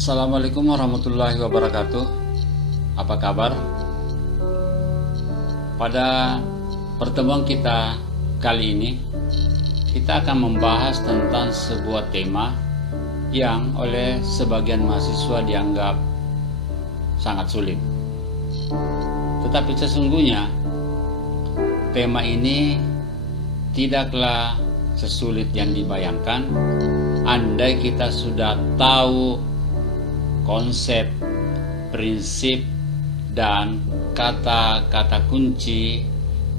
Assalamualaikum warahmatullahi wabarakatuh. Apa kabar? Pada pertemuan kita kali ini, kita akan membahas tentang sebuah tema yang oleh sebagian mahasiswa dianggap sangat sulit. Tetapi sesungguhnya tema ini tidaklah sesulit yang dibayangkan andai kita sudah tahu konsep, prinsip, dan kata-kata kunci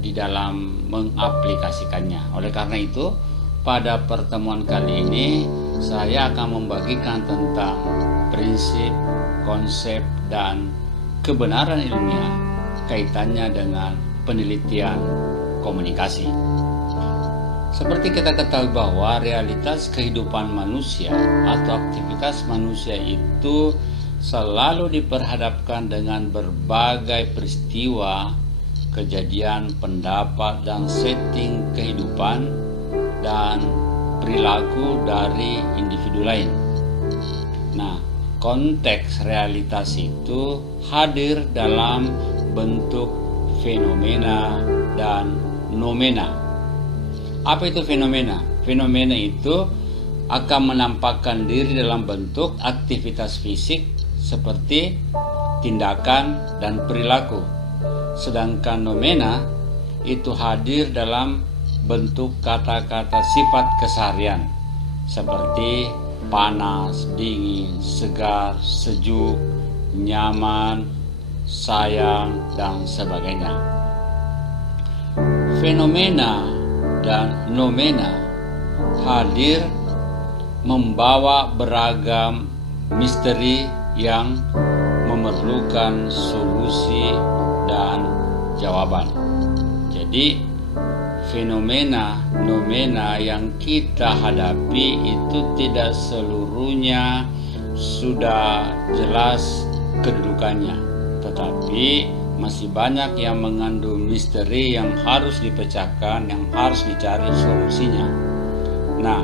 di dalam mengaplikasikannya. Oleh karena itu, pada pertemuan kali ini saya akan membagikan tentang prinsip, konsep, dan kebenaran ilmiah kaitannya dengan penelitian komunikasi. Seperti kita ketahui bahwa realitas kehidupan manusia atau aktivitas manusia itu selalu diperhadapkan dengan berbagai peristiwa, kejadian, pendapat, dan setting kehidupan dan perilaku dari individu lain. Nah, konteks realitas itu hadir dalam bentuk fenomena dan nomena. Apa itu fenomena? Fenomena itu akan menampakkan diri dalam bentuk aktivitas fisik seperti tindakan dan perilaku. Sedangkan nomena itu hadir dalam bentuk kata-kata sifat keseharian seperti panas, dingin, segar, sejuk, nyaman, sayang, dan sebagainya. Fenomena dan nomena hadir membawa beragam misteri yang memerlukan solusi dan jawaban. Jadi fenomena nomena yang kita hadapi itu tidak seluruhnya sudah jelas kedudukannya, tetapi masih banyak yang mengandung misteri yang harus dipecahkan, yang harus dicari solusinya. Nah,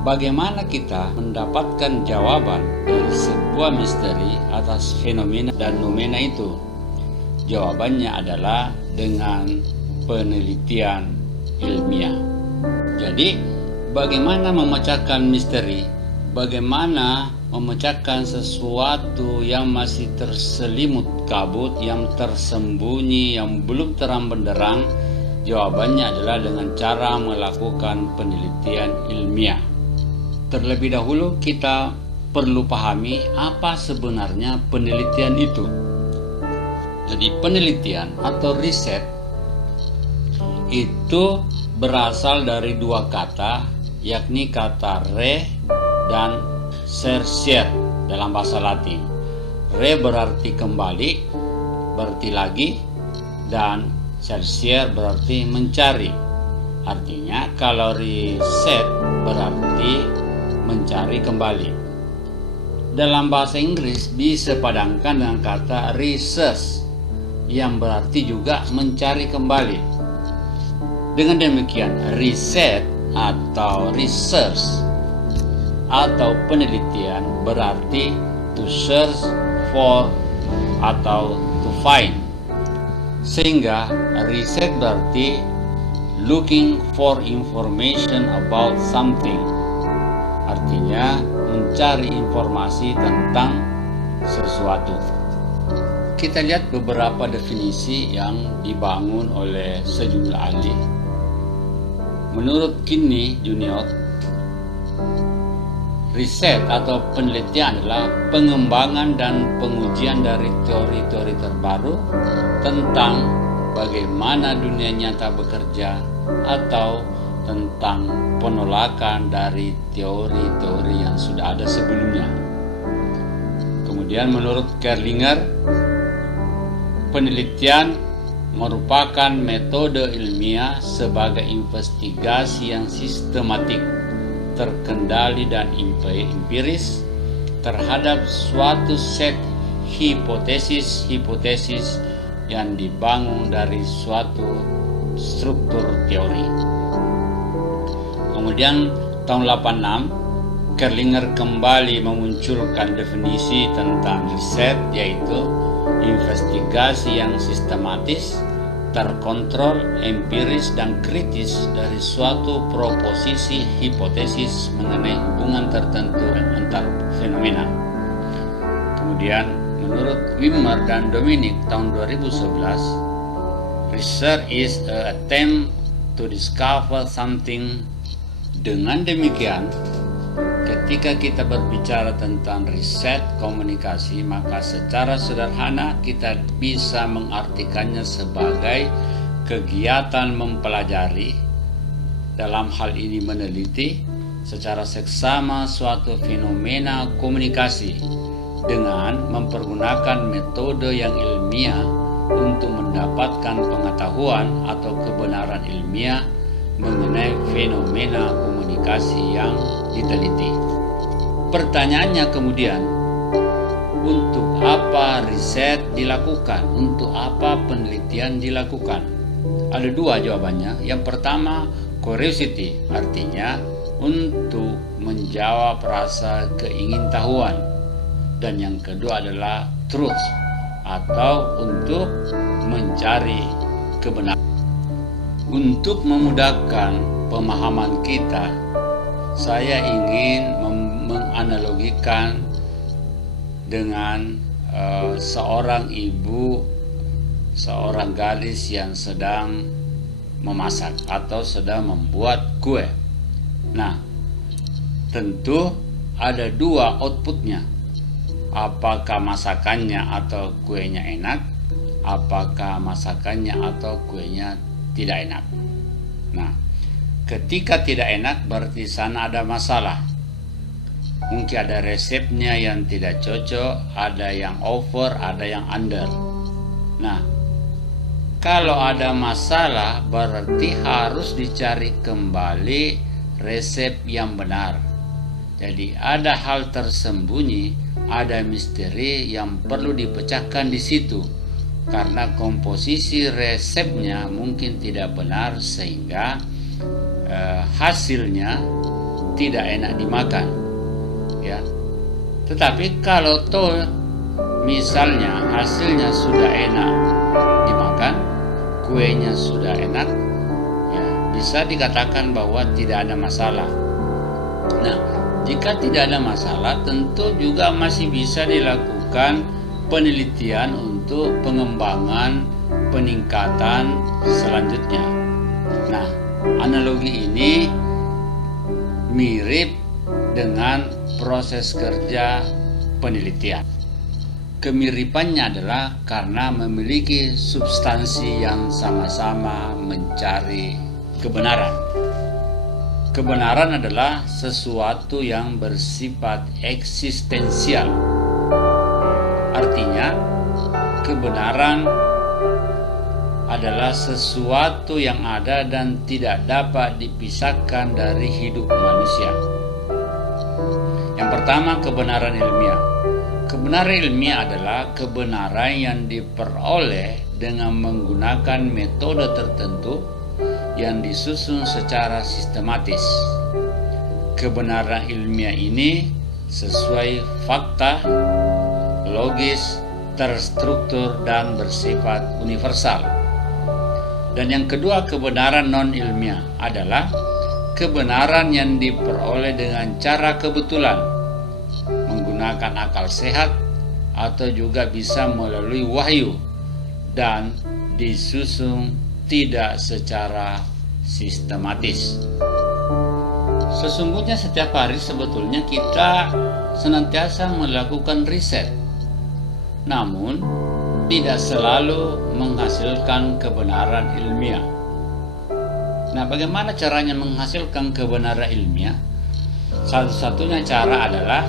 bagaimana kita mendapatkan jawaban dari sebuah misteri atas fenomena dan nomena itu? Jawabannya adalah dengan penelitian ilmiah. Jadi, bagaimana memecahkan misteri? Bagaimana memecahkan sesuatu yang masih terselimut kabut, yang tersembunyi, yang belum terang benderang? Jawabannya adalah dengan cara melakukan penelitian ilmiah. Terlebih dahulu kita perlu pahami apa sebenarnya penelitian itu. Jadi penelitian atau riset itu berasal dari dua kata, yakni kata re dan chercher dalam bahasa Latin. Re berarti kembali, berarti lagi, dan chercher berarti mencari. Artinya kalau riset berarti mencari kembali. Dalam bahasa Inggris bisa padankan dengan kata research yang berarti juga mencari kembali. Dengan demikian, riset atau research atau penelitian berarti to search for atau to find. Sehingga riset berarti looking for information about something. Artinya mencari informasi tentang sesuatu. Kita lihat beberapa definisi yang dibangun oleh sejumlah ahli. Menurut Kinney Junior, riset atau penelitian adalah pengembangan dan pengujian dari teori-teori terbaru tentang bagaimana dunia nyata bekerja atau tentang penolakan dari teori-teori yang sudah ada sebelumnya. Kemudian menurut Kerlinger, penelitian merupakan metode ilmiah sebagai investigasi yang sistematik, terkendali dan empiris terhadap suatu set hipotesis yang dibangun dari suatu struktur teori. Kemudian tahun 86 Kerlinger kembali memunculkan definisi tentang riset, yaitu investigasi yang sistematis, terkontrol, empiris, dan kritis dari suatu proposisi hipotesis mengenai hubungan tertentu antar fenomena. Kemudian, menurut Wimmer dan Dominic tahun 2011, research is an attempt to discover something. Dengan demikian, ketika kita berbicara tentang riset komunikasi, maka secara sederhana kita bisa mengartikannya sebagai kegiatan mempelajari, dalam hal ini meneliti, secara seksama suatu fenomena komunikasi dengan mempergunakan metode yang ilmiah untuk mendapatkan pengetahuan atau kebenaran ilmiah mengenai fenomena komunikasi yang diteliti. Pertanyaannya kemudian, untuk apa riset dilakukan? Untuk apa penelitian dilakukan? Ada dua jawabannya. Yang pertama, curiosity, artinya untuk menjawab rasa keingintahuan. Dan yang kedua adalah truth, atau untuk mencari kebenaran. Untuk memudahkan pemahaman kita, saya ingin menganalogikan dengan seorang ibu, seorang gadis yang sedang memasak atau sedang membuat kue. Nah, tentu ada dua outputnya. Apakah masakannya atau kuenya enak? Apakah masakannya atau kuenya tidak enak? Nah, ketika tidak enak berarti sana ada masalah. Mungkin ada resepnya yang tidak cocok, ada yang over, ada yang under. Nah, kalau ada masalah berarti harus dicari kembali resep yang benar. Jadi ada hal tersembunyi, ada misteri yang perlu dipecahkan di situ. Karena komposisi resepnya mungkin tidak benar sehingga hasilnya tidak enak dimakan, ya. Tetapi kalau misalnya hasilnya sudah enak dimakan, kuenya sudah enak, ya, bisa dikatakan bahwa tidak ada masalah. Nah, jika tidak ada masalah, tentu juga masih bisa dilakukan penelitian untuk pengembangan, peningkatan selanjutnya. Nah, analogi ini mirip dengan proses kerja penelitian. Kemiripannya adalah karena memiliki substansi yang sama-sama mencari kebenaran. Kebenaran adalah sesuatu yang bersifat eksistensial. Artinya, kebenaran adalah sesuatu yang ada dan tidak dapat dipisahkan dari hidup manusia. Yang pertama, kebenaran ilmiah. Kebenaran ilmiah adalah kebenaran yang diperoleh dengan menggunakan metode tertentu yang disusun secara sistematis. Kebenaran ilmiah ini sesuai fakta, logis, terstruktur, dan bersifat universal. Dan yang kedua, kebenaran non-ilmiah adalah kebenaran yang diperoleh dengan cara kebetulan, menggunakan akal sehat, atau juga bisa melalui wahyu, dan disusun tidak secara sistematis. Sesungguhnya setiap hari sebetulnya kita senantiasa melakukan riset, namun tidak selalu menghasilkan kebenaran ilmiah. Nah, bagaimana caranya menghasilkan kebenaran ilmiah? Satu-satunya cara adalah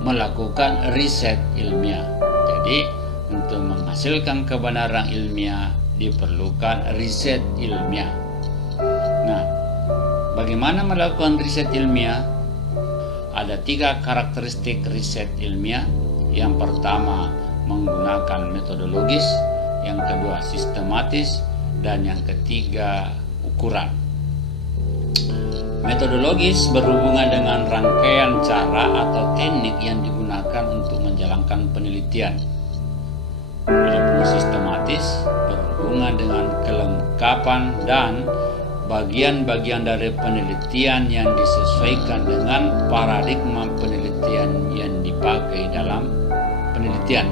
melakukan riset ilmiah. Jadi, untuk menghasilkan kebenaran ilmiah diperlukan riset ilmiah. Nah, bagaimana melakukan riset ilmiah? Ada 3 karakteristik riset ilmiah. Yang pertama, menggunakan metodologis. Yang kedua, sistematis. Dan yang ketiga, ukuran. Metodologis berhubungan dengan rangkaian cara atau teknik yang digunakan untuk menjalankan penelitian. Adapun sistematis berhubungan dengan kelengkapan dan bagian-bagian dari penelitian yang disesuaikan dengan paradigma penelitian yang dipakai dalam penelitian.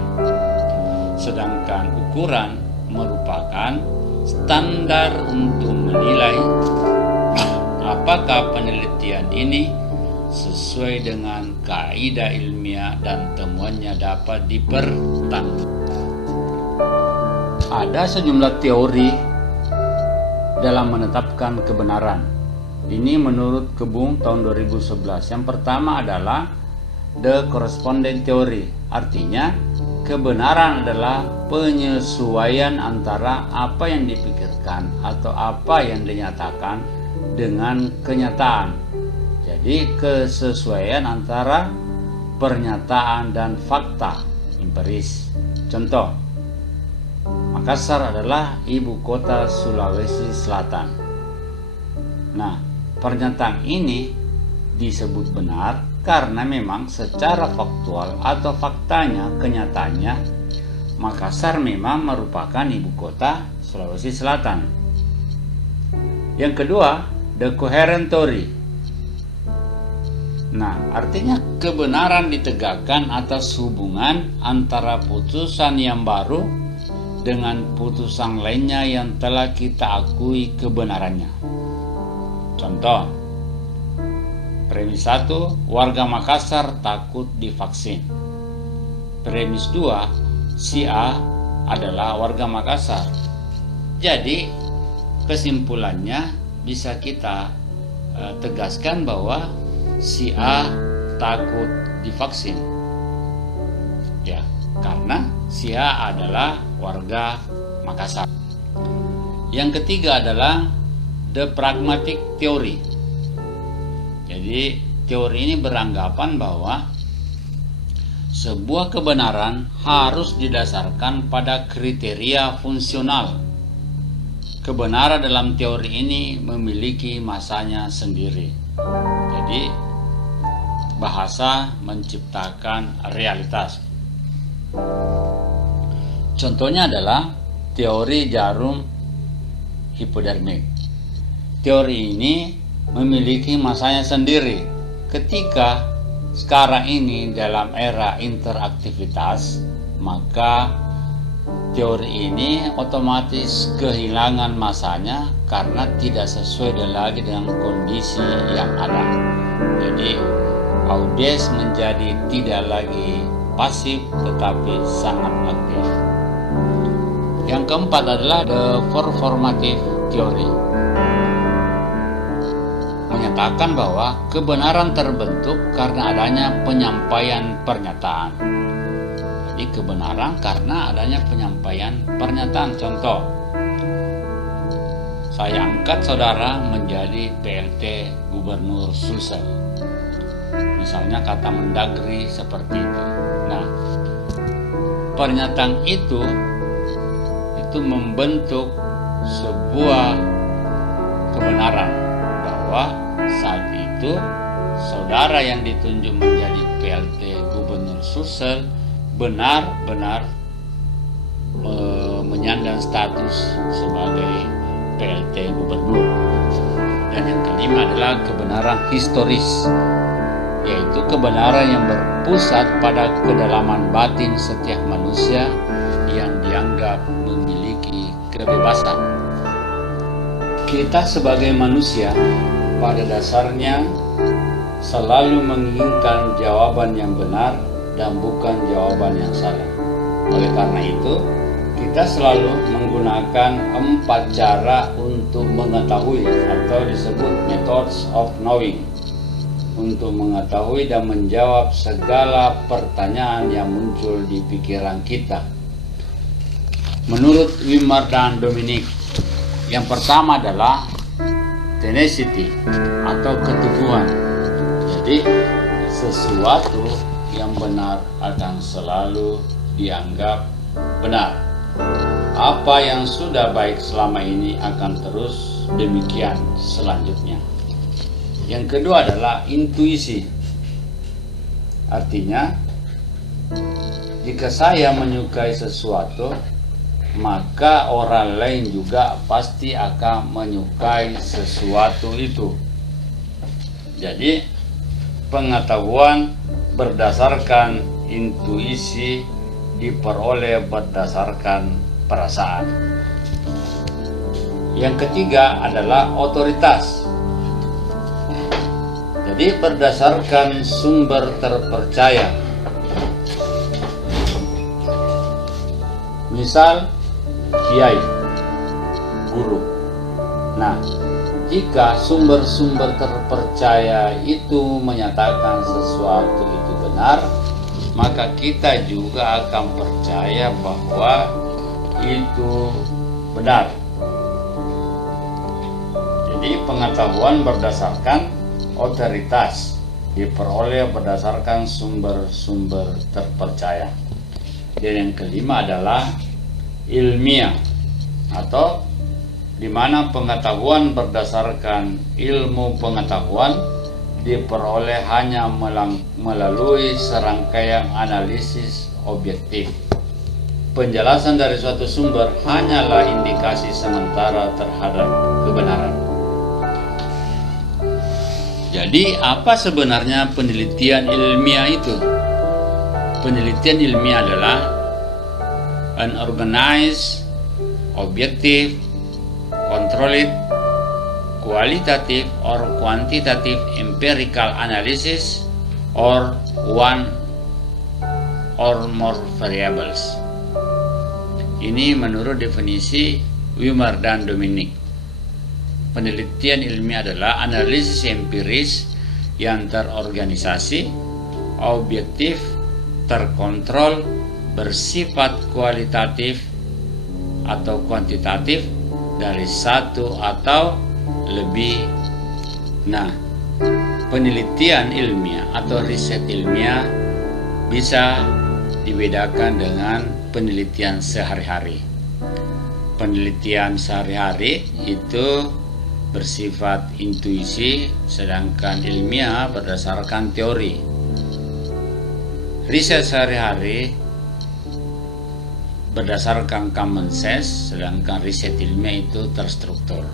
Sedangkan ukuran merupakan standar untuk menilai apakah penelitian ini sesuai dengan kaidah ilmiah dan temuannya dapat dipertanggungjawabkan. Ada sejumlah teori dalam menetapkan kebenaran. Ini menurut Kebun tahun 2011. Yang pertama adalah the correspondence theory. Artinya, kebenaran adalah penyesuaian antara apa yang dipikirkan atau apa yang dinyatakan dengan kenyataan. Jadi kesesuaian antara pernyataan dan fakta empiris. Contoh, Makassar adalah ibu kota Sulawesi Selatan. Nah, pernyataan ini disebut benar karena memang secara faktual atau faktanya, kenyataannya, Makassar memang merupakan ibu kota Sulawesi Selatan. Yang kedua, the coherent theory. Nah, artinya kebenaran ditegakkan atas hubungan antara putusan yang baru dengan putusan lainnya yang telah kita akui kebenarannya. Contoh, premis 1, warga Makassar takut divaksin. Premis 2, si A adalah warga Makassar. Jadi, kesimpulannya bisa kita tegaskan bahwa si A takut divaksin. Ya, karena si A adalah warga Makassar. Yang ketiga adalah the pragmatic theory. Jadi teori ini beranggapan bahwa sebuah kebenaran harus didasarkan pada kriteria fungsional. Kebenaran dalam teori ini memiliki masanya sendiri. Jadi bahasa menciptakan realitas. Contohnya adalah teori jarum hipodermik. Teori ini memiliki masanya sendiri. Ketika sekarang ini dalam era interaktivitas, maka teori ini otomatis kehilangan masanya karena tidak sesuai lagi dengan kondisi yang ada. Jadi audiens menjadi tidak lagi pasif tetapi sangat aktif. Yang keempat adalah the performative theory. Menyatakan bahwa kebenaran terbentuk karena adanya penyampaian pernyataan. Jadi kebenaran karena adanya penyampaian pernyataan. Contoh, saya angkat saudara menjadi PLT Gubernur Sulsel. Misalnya kata Mendagri seperti itu. Nah, pernyataan itu membentuk sebuah kebenaran bahwa saat itu saudara yang ditunjuk menjadi PLT Gubernur Sulsel benar-benar menyandang status sebagai PLT Gubernur. Dan yang kelima adalah kebenaran historis, yaitu kebenaran yang berpusat pada kedalaman batin setiap manusia yang dianggap memiliki kebebasan. Kita sebagai manusia pada dasarnya selalu menginginkan jawaban yang benar dan bukan jawaban yang salah. Oleh karena itu, kita selalu menggunakan 4 cara untuk mengetahui atau disebut methods of knowing, untuk mengetahui dan menjawab segala pertanyaan yang muncul di pikiran kita. Menurut Wimar dan Dominic, yang pertama adalah tenacity atau keteguhan. Jadi sesuatu yang benar akan selalu dianggap benar. Apa yang sudah baik selama ini akan terus demikian selanjutnya. Yang kedua adalah intuisi. Artinya, jika saya menyukai sesuatu, maka orang lain juga pasti akan menyukai sesuatu itu. Jadi, pengetahuan berdasarkan intuisi diperoleh berdasarkan perasaan. Yang ketiga adalah otoritas. Jadi berdasarkan sumber terpercaya. Misal kiai, guru. Nah, jika sumber-sumber terpercaya itu menyatakan sesuatu itu benar, maka kita juga akan percaya bahwa itu benar. Jadi pengetahuan berdasarkan otoritas diperoleh berdasarkan sumber-sumber terpercaya. Dan yang kelima adalah ilmiah, atau di mana pengetahuan berdasarkan ilmu pengetahuan diperoleh hanya melalui serangkaian analisis objektif. Penjelasan dari suatu sumber hanyalah indikasi sementara terhadap kebenaran. Jadi, apa sebenarnya penelitian ilmiah itu? Penelitian ilmiah adalah an organized, objective, controlled, qualitative or quantitative empirical analysis or one or more variables. Ini menurut definisi Wimmer dan Dominic. Penelitian ilmiah adalah analisis empiris yang terorganisasi, objektif, terkontrol, bersifat kualitatif atau kuantitatif dari satu atau lebih. Nah, penelitian ilmiah atau riset ilmiah bisa dibedakan dengan penelitian sehari-hari. Penelitian sehari-hari itu bersifat intuisi, sedangkan ilmiah berdasarkan teori. Riset sehari-hari berdasarkan common sense, sedangkan riset ilmiah itu terstruktur.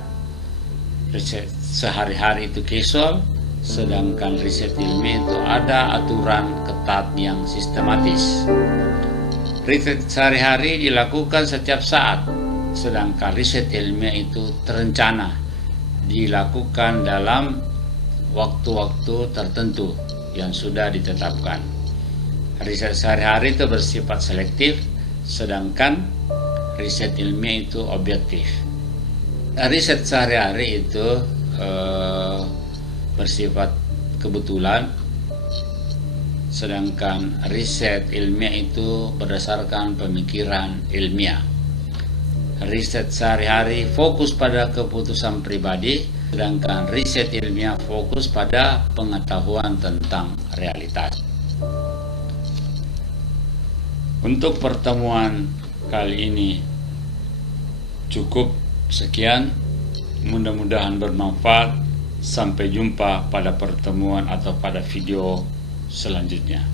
Riset sehari-hari itu casual, sedangkan riset ilmiah itu ada aturan ketat yang sistematis. Riset sehari-hari dilakukan setiap saat, sedangkan riset ilmiah itu terencana, dilakukan dalam waktu-waktu tertentu yang sudah ditetapkan. Riset sehari-hari itu bersifat selektif, sedangkan riset ilmiah itu objektif. Riset sehari-hari itu bersifat kebetulan, sedangkan riset ilmiah itu berdasarkan pemikiran ilmiah. Riset sehari-hari fokus pada keputusan pribadi, sedangkan riset ilmiah fokus pada pengetahuan tentang realitas. Untuk pertemuan kali ini cukup sekian, mudah-mudahan bermanfaat. Sampai jumpa pada pertemuan atau pada video selanjutnya.